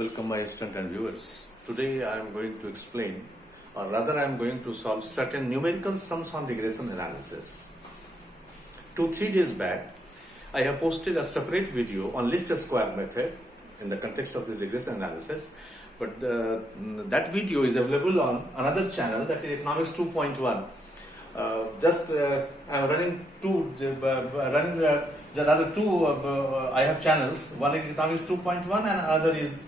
Welcome my student and viewers. Today I am going to explain, or rather I am going to solve certain numerical sums on regression analysis. 2-3 days back, I have posted a separate video on least square method in the context of this regression analysis, but that video is available on another channel, that is Economics 2.1. I am running I have channels. One is Economics 2.1 and another is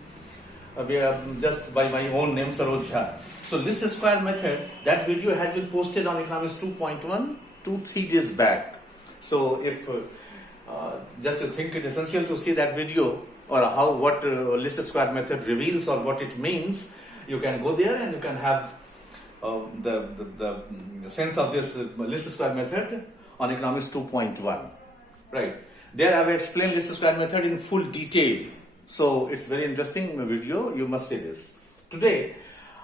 just by my own name, Saroj Jha. So least square method, that video had been posted on Economics 2.1 2-3 days back. So if just to think it essential to see that video or what least square method reveals or what it means, you can go there and you can have the sense of this least square method on Economics 2.1. Right. There I have explained least square method in full detail. So it's very interesting video, you must see this. Today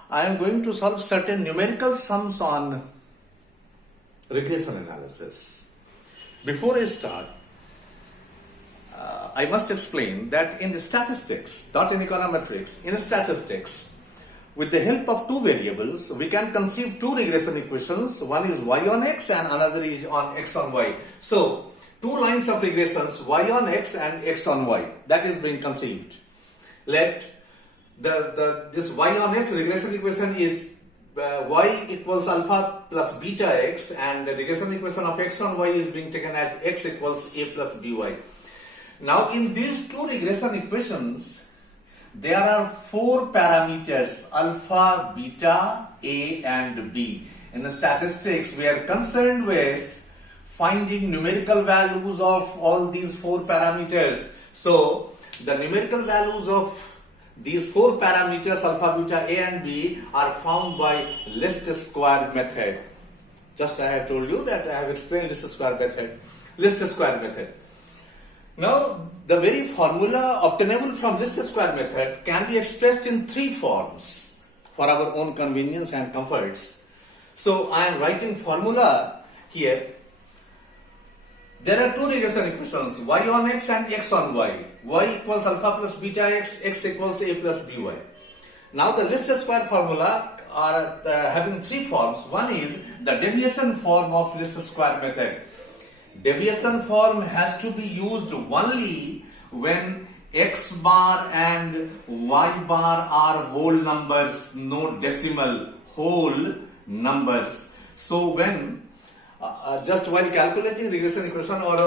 I am going to solve certain numerical sums on regression analysis. Before I start, I must explain that in the statistics, not in econometrics, in statistics, with the help of two variables, we can conceive two regression equations. One is y on x and another is on x on y. So, two lines of regressions, y on x and x on y, that is being conceived. Let this y on x regression equation is y equals alpha plus beta x, and the regression equation of x on y is being taken as x equals a plus by. Now, in these two regression equations, there are four parameters, alpha, beta, a and b. In the statistics, we are concerned with finding numerical values of all these four parameters. So, the numerical values of these four parameters, alpha, beta, a and b, are found by least square method. Just I have told you that I have explained least square method. Now, the very formula obtainable from least square method can be expressed in three forms for our own convenience and comforts. So, I am writing formula here. There are two regression equations, y on x and x on y. Y equals alpha plus beta x, x equals a plus by. Now, the least square formula are having three forms. One is the deviation form of least square method. Deviation form has to be used only when x bar and y bar are whole numbers, no decimal, whole numbers. So when just while calculating regression equation or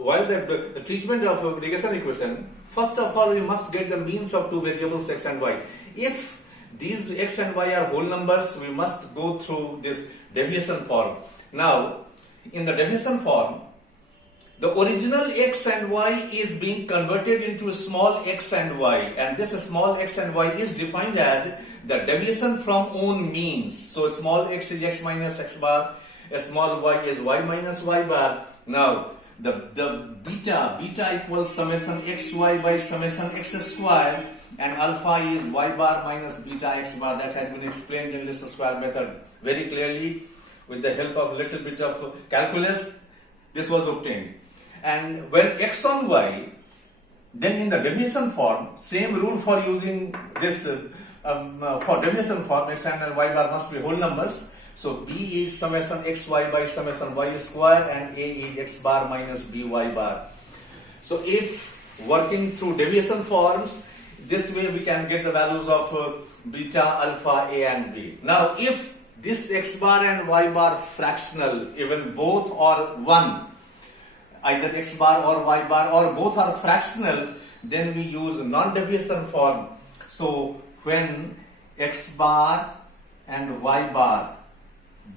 while the treatment of regression equation, first of all we must get the means of two variables x and y. If these x and y are whole numbers, we must go through this deviation form. Now, in the deviation form, the original x and y is being converted into small x and y, and this small x and y is defined as the deviation from own means. So small x is x minus x bar, small y is y minus y bar. Now the beta equals summation xy by summation x square, and alpha is y bar minus beta x bar. That has been explained in least square method very clearly. With the help of little bit of calculus, this was obtained. And when x on y, then in the deviation form, same rule for using this for deviation form, x and y bar must be whole numbers. So b is summation xy by summation y square, and a is x bar minus by bar. So if working through deviation forms, this way we can get the values of beta, alpha, a and b. Now if this x bar and y bar fractional, even both are 1, either x bar or y bar or both are fractional, then we use non-deviation form. So when x bar and y bar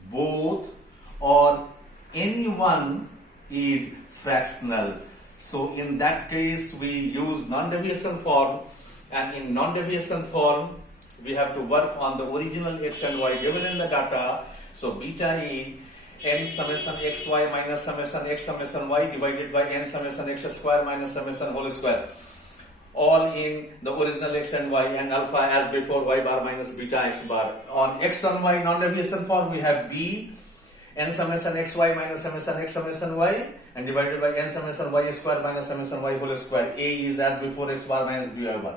both or any one is fractional, so in that case we use non-deviation form, and in non-deviation form we have to work on the original x and y given in the data. So beta is n summation xy minus summation x summation y divided by n summation x square minus summation whole square, all in the original x and y, and alpha as before y bar minus beta x bar. On x on y non-deviation form we have b n summation xy minus summation x summation y, and divided by n summation y square minus summation y whole square. A is as before x bar minus by bar.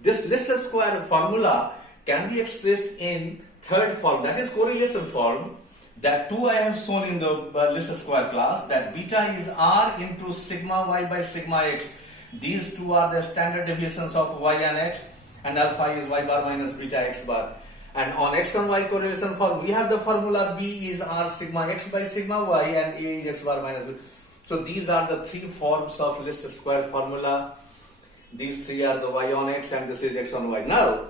This least square formula can be expressed in third form, that is correlation form. That too I have shown in the least square class, that beta is r into sigma y by sigma x. These two are the standard deviations of y and x, and alpha is y bar minus beta x bar. And on x and y correlation form, we have the formula b is r sigma x by sigma y, and a is x bar minus b. So these are the three forms of least square formula. These three are the y on x, and this is x on y. Now,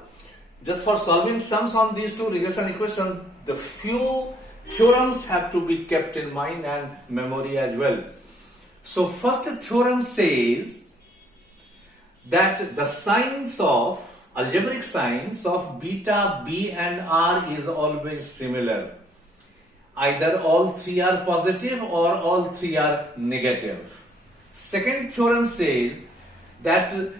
just for solving sums on these two regression equations, the few theorems have to be kept in mind and memory as well. So first theorem says that the signs of algebraic signs of beta, b and r is always similar. Either all three are positive or all three are negative. Second theorem says that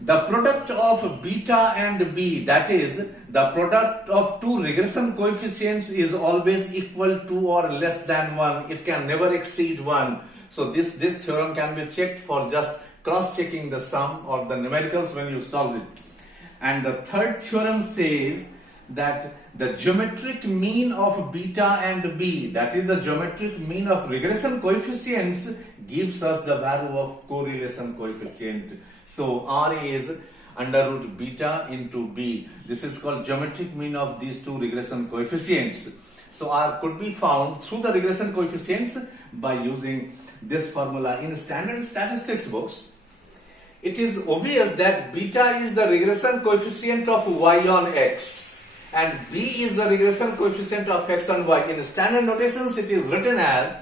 the product of beta and b, that is the product of two regression coefficients, is always equal to or less than 1. It can never exceed 1. So this theorem can be checked for just cross-checking the sum or the numericals when you solve it. And the third theorem says that the geometric mean of beta and b, that is the geometric mean of regression coefficients, gives us the value of correlation coefficient. So R is under root beta into b. This is called geometric mean of these two regression coefficients. So R could be found through the regression coefficients by using this formula. In standard statistics books, it is obvious that beta is the regression coefficient of y on x and b is the regression coefficient of x on y. In standard notations, it is written as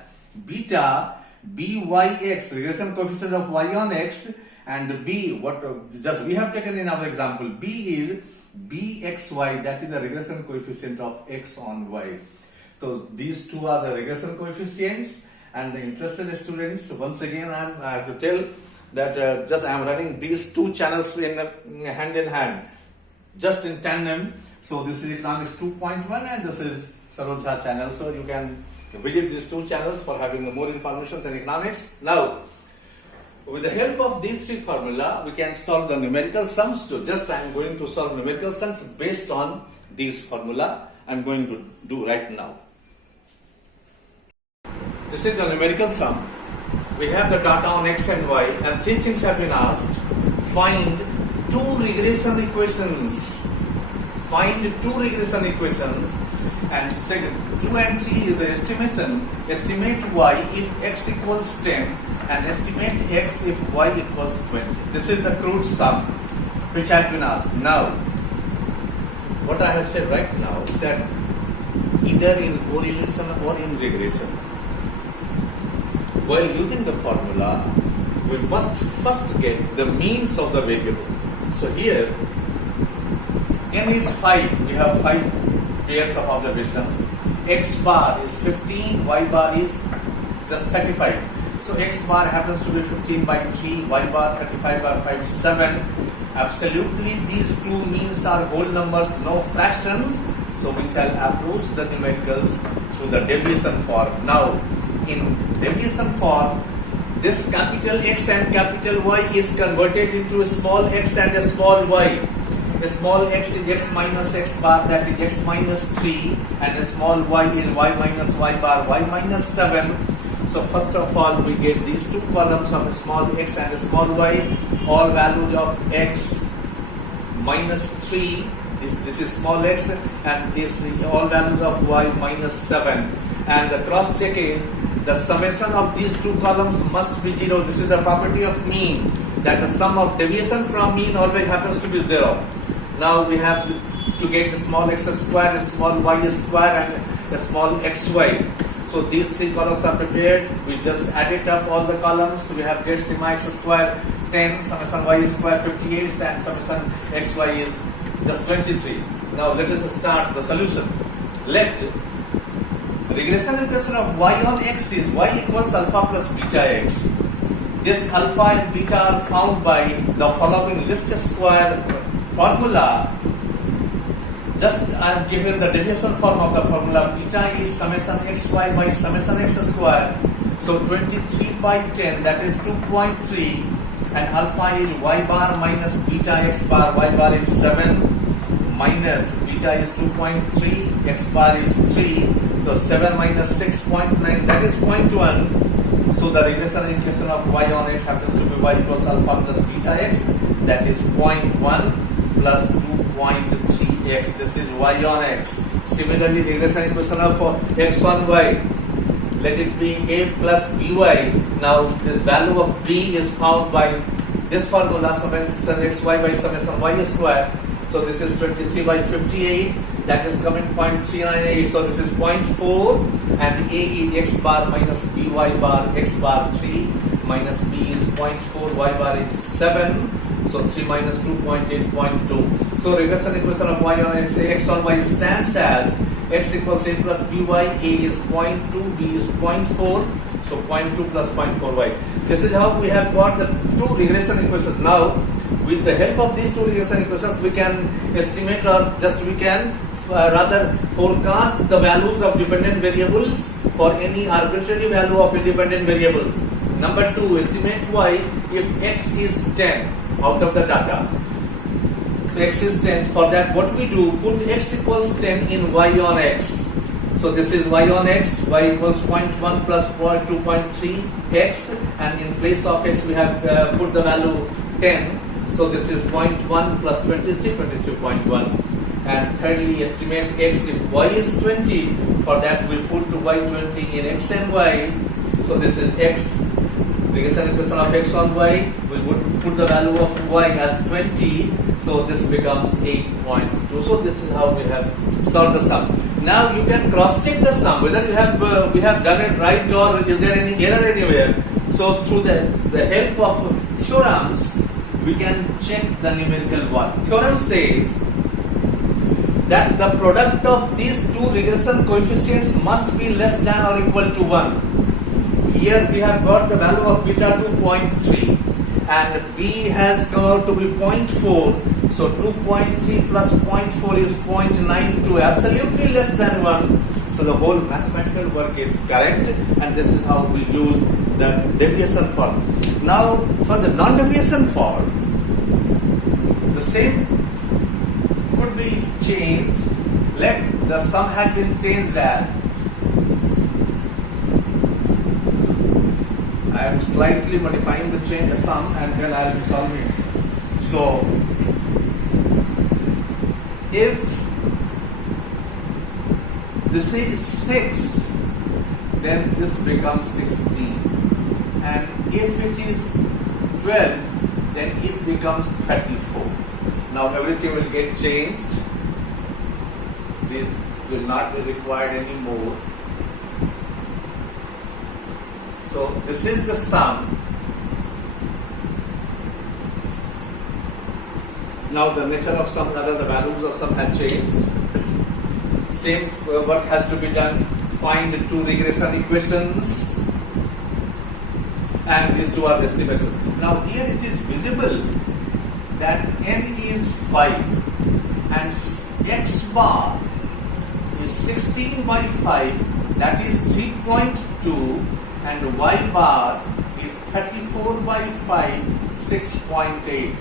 beta byx, regression coefficient of y on x, and b, what just we have taken in our example, b is bxy, that is the regression coefficient of x on y. So these two are the regression coefficients, and the interested students, once again I have to tell that just I am running these two channels in hand, just in tandem. So this is Economics 2.1 and this is Saroj Jha channel. So you can visit these two channels for having more information in economics. Now, with the help of these three formula, we can solve the numerical sums. So just I am going to solve numerical sums based on these formula. I am going to do right now. This is the numerical sum. We have the data on x and y, and three things have been asked. Find two regression equations. Find two regression equations. And second, 2 and 3 is the estimation. Estimate y if x equals 10 and estimate x if y equals 20. This is the crude sum which has been asked. Now, what I have said right now, that either in correlation or in regression, while using the formula, we must first get the means of the variables. So here, n is 5. We have 5 pairs of observations. X bar is 15, y bar is just 35. So x bar happens to be 15 by 3, y bar 35 by 5, 7. Absolutely these two means are whole numbers, no fractions. So we shall approach the numericals through the deviation form. Now, in deviation form, this capital X and capital Y is converted into a small x and a small y. A small x is x minus x bar, that is x minus 3, and a small y is y minus y bar, y minus 7. So first of all, we get these two columns of a small x and a small y, all values of x minus 3, this is small x, and this all values of y minus 7. And the cross check is the summation of these two columns must be 0. This is the property of mean, that the sum of deviation from mean always happens to be 0. Now we have to get a small x square, a small y square, and a small xy. So these three columns are prepared. We just add it up all the columns. We have get sigma x square 10, summation y square 58, and summation xy is just 23. Now let us start the solution. Let regression equation of y on x is y equals alpha plus beta x. This alpha and beta are found by the following least square formula. Just I have given the deviation form of the formula. Beta is summation xy by summation x square. So 23 by 10, that is 2.3, and alpha is y bar minus beta x bar. Y bar is 7 minus beta is 2.3, x bar is 3. So 7 minus 6.9, that is 0.1. So the regression equation of y on x happens to be y equals alpha plus beta x, that is 0.1 plus 2.3x. This is y on x. Similarly, regression equation of x on y, let it be a plus by. Now this value of b is found by this formula, summation xy by summation y square. So this is 23 by 58, that is coming 0.398. So this is 0.4, and a is x bar minus by bar, x bar 3 minus b is 0.4, y bar is 7. So 3 minus 2.8, 0.2. So regression equation of y on x on y stands as x equals a plus by, a is 0.2, b is 0.4. So 0.2 plus 0.4y. This is how we have got the two regression equations. Now, with the help of these two regression equations, we can estimate, or just we can rather forecast the values of dependent variables for any arbitrary value of independent variables. Number 2, estimate y if x is 10 out of the data. So x is 10. For that, what we do, put x equals 10 in y on x. So this is y on x, y equals 0.1 plus 2.3 x, and in place of x we have put the value 10. So this is 0.1 plus 23, 23.1. And thirdly, estimate x if y is 20. For that, we put y 20 in x and y. So this is x. Regression equation of x on y, we would put the value of y as 20. So this becomes 8.2. So this is how we have solved the sum. Now you can cross check the sum whether you have we have done it right or is there any error anywhere. So through the help of theorems, we can check the numerical one. Theorem says that the product of these two regression coefficients must be less than or equal to 1. Here we have got the value of beta 2.3 and b has come out to be 0.4. So 2.3 plus 0.4 is 0.92, absolutely less than 1. So the whole mathematical work is correct, and this is how we use the deviation form. Now for the non-deviation form, the same could be changed. Let the sum have been changed as, I am slightly modifying the sum and then I will be solving. So if this is 6, then this becomes 16, and if it is 12, then it becomes 34. Now everything will get changed. This will not be required anymore. So this is the sum. Now the nature of sum, rather the values of sum have changed. Same work has to be done. Find two regression equations, and these two are the estimations. Now here it is visible that n is 5 and x bar is 16 by 5, that is 3.2, and y bar is 34 by 5, 6.8.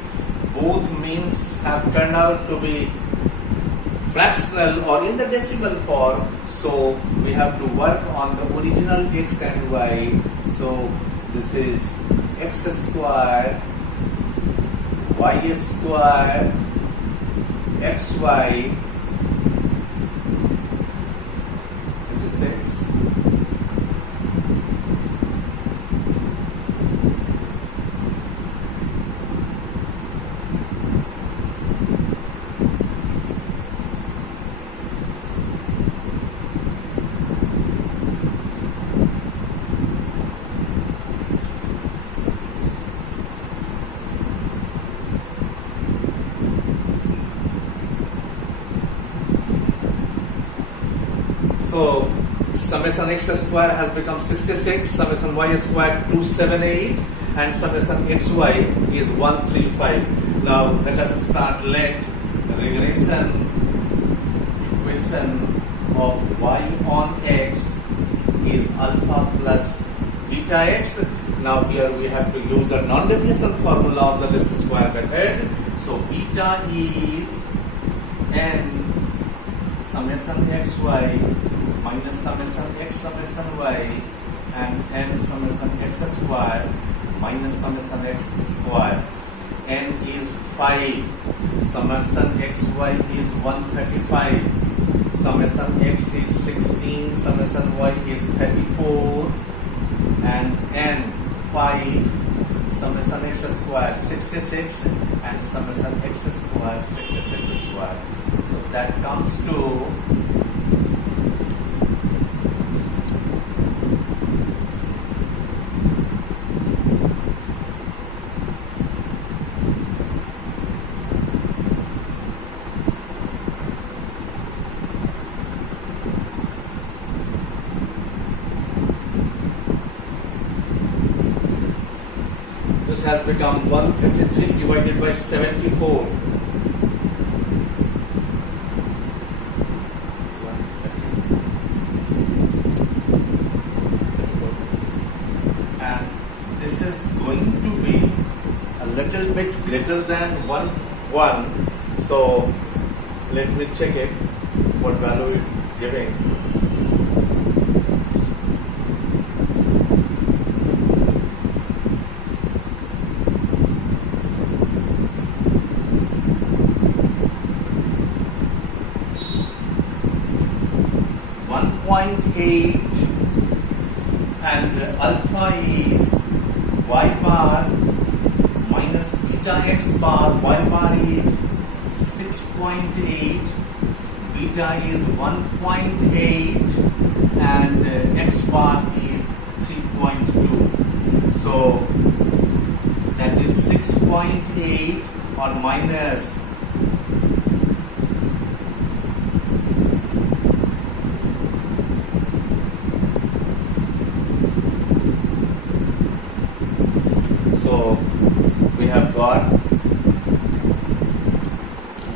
Both means have turned out to be fractional or in the decimal form, so we have to work on the original x and y. So this is x square, y square, xy, 26. So summation x square has become 66, summation y square 278, and summation xy is 135. Now let us start. Let the regression equation of y on x is alpha plus beta x. Now here we have to use the non-deviation formula of the least square method. So beta is n summation xy minus summation x summation y and n summation x square minus summation x square. N is 5, summation xy is 135, summation x is 16, summation y is 34, and n 5, summation x square 66, and summation x square 66 square. So that comes to this has become 153 divided by 74. And this is going to be a little bit greater than 1. So let me check it, what value it is giving. And alpha is y bar minus beta x bar. Y bar is 6.8, beta is 1.8, and x bar is 3.2. So that is 6.8 or minus 1.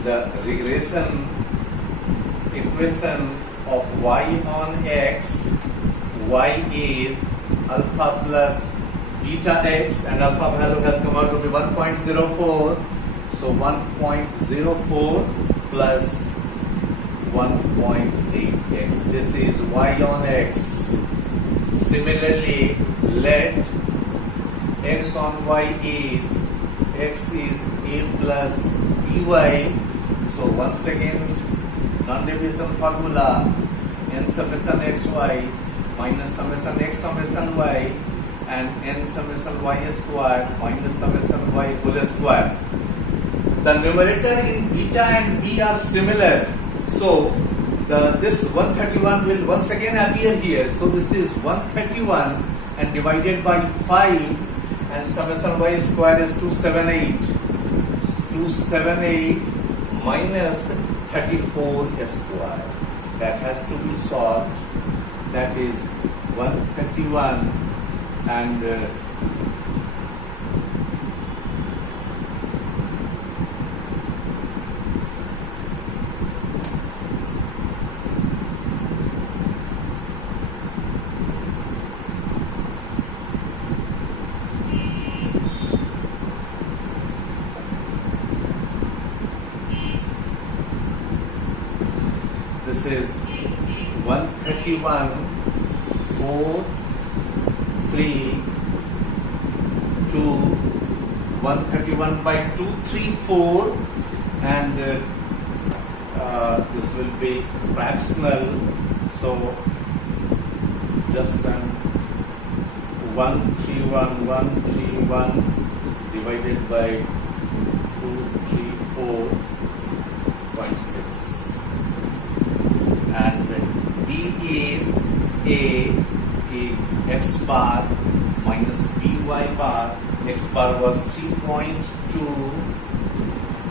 The regression equation of y on x, y is alpha plus beta x, and alpha value has come out to be 1.04. So 1.04 plus 1.8x. This is y on x. Similarly, let x on y is x is a plus by. So once again, non-deviation formula, n summation xy minus summation x summation y and n summation y square minus summation y whole square. The numerator in beta and b are similar, so this 131 will once again appear here. So this is 131 and divided by 5, and summation y square is 278. 278 minus 34 square. That has to be solved. That is 131 and this is 131, 4, 3, 2, 131 by 2, 3, 4, and this will be fractional. So just 131 divided by 234.6. And b is a x bar minus by bar. X bar was 3.2,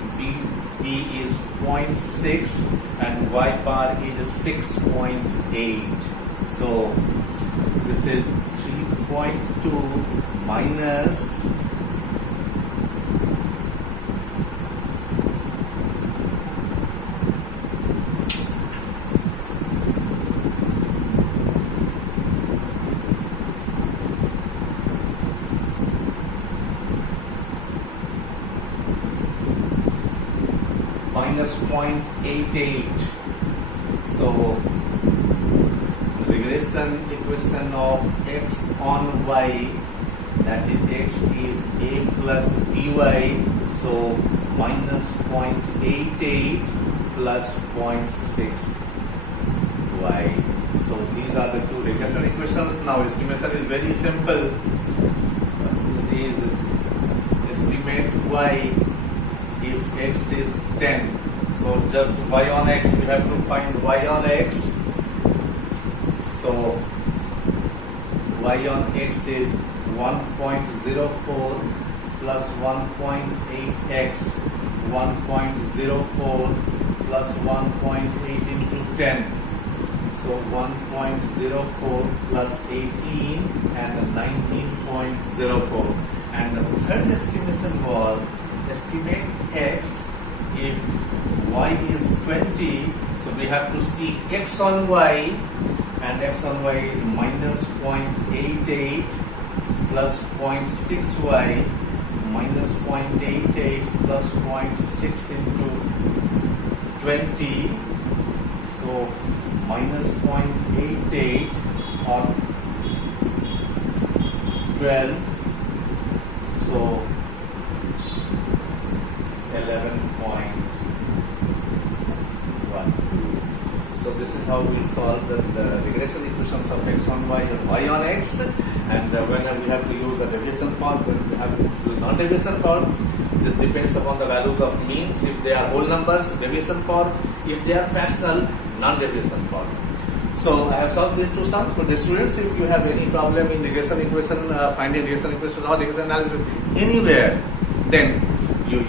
b is 0.6, and y bar is 6.8. So this is 3.2 minus 3.2 minus 0.88. So regression equation of x on y, that is x is a plus by, so minus 0.88 plus 0.6 y. So these are the two regression equations. Now estimation is very simple. First is estimate y if x is 10. So just y on x, we have to find y on x. So y on x is 1.04 plus 1.8x, 1.04 plus 1.8 into 10. So 1.04 plus 18 and 19.04. And the third estimation was estimate x if y is 20. So we have to see x on y, and x on y is minus 0.88 plus 0.6y, minus 0.88 plus 0.6 into 20. So minus 0.88 or 12, so 11.12. So this is how we solve the regression equations of x on y and y on x. And when we have to use the deviation form, when we have to use non-deviation form, this depends upon the values of means. If they are whole numbers, deviation form. If they are fractional, non-deviation form. So I have solved these two sums. For the students, if you have any problem in regression equation, finding regression equation or regression analysis anywhere, then you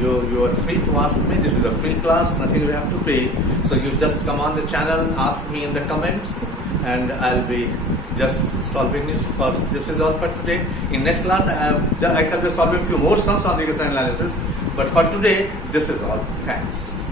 are free to ask me. This is a free class, nothing you have to pay. So you just come on the channel, ask me in the comments, and I'll be just solving it. This is all for today. In next class, I shall be solving few more sums on regression analysis. But for today, this is all. Thanks.